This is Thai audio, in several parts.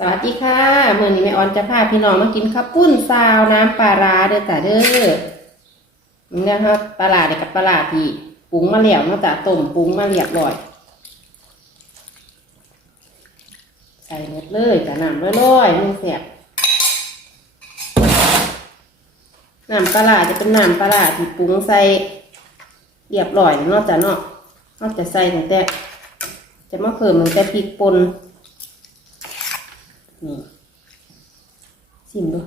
สวัสดีค่ะเมื่อนี้แม่ออนจะพาพี่น้องมากินข้าวปุ้นซาวน้ำปลาร้าเด้อจ้ะเด้อนี่นะครับปลาร้าเด็กกับปลาร้าที่ปรุงมาแล้วเนาะจ้ะต้มปรุงมาเรียบร้อย ใส่หมดเลยจ้ะน้ำร้อยๆมันแสบน้ำปลาร้าจะเป็นน้ำปลาร้าที่ปรุงใส่เรียบร้อยเนาะจ้ะเนาะนอกจากใส่ตั้งแต่จะมาเพิ่มตั้งแต่พริกป่น นี่ชิมดู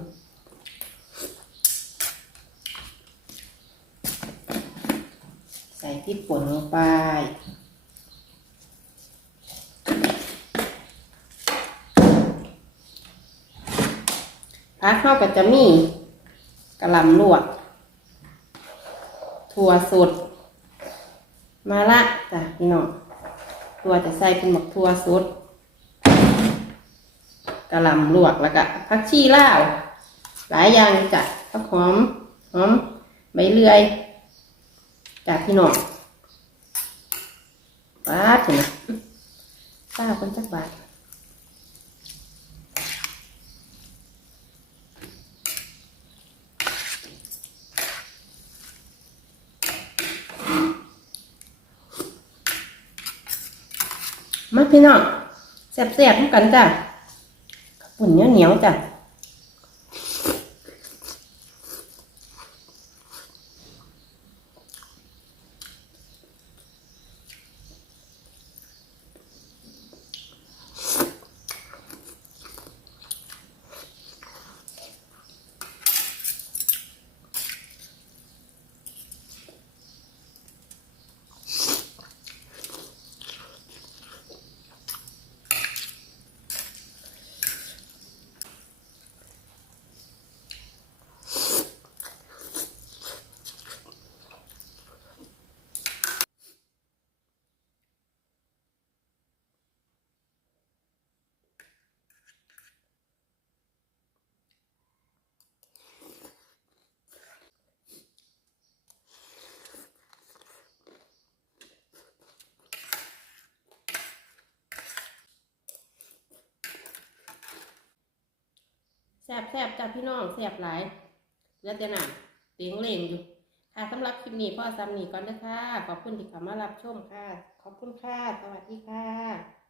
ใส่พริกป่นลงไปพักเข้ากับจะมีกระหลำลวก ถั่วสดมาละจ้ะพี่น้องตัวจะใส่เป็นหมกถั่วสด กะหลำลวกแล้วก็ผักชีลาว หลายอย่างจ้ะผักหอมหอมใบเลื่อยจากพี่น้องบาทถึงนะป้าคนจักบาทมาพี่น้องแซ่บๆเหมือนกันจ้ะ ปุ่นเห ซ่บแซ่บจ้าพี่น้องแซ่บหลายเลือแต่หนังเตียงเล่งอยู่ ค่ะสำหรับคลิปนี้พ่อซ้ำนี่ก่อนเด้อค่ะขอบคุณที่เข้ามารับชมค่ะ ขอบคุณค่ะ สวัสดีค่ะ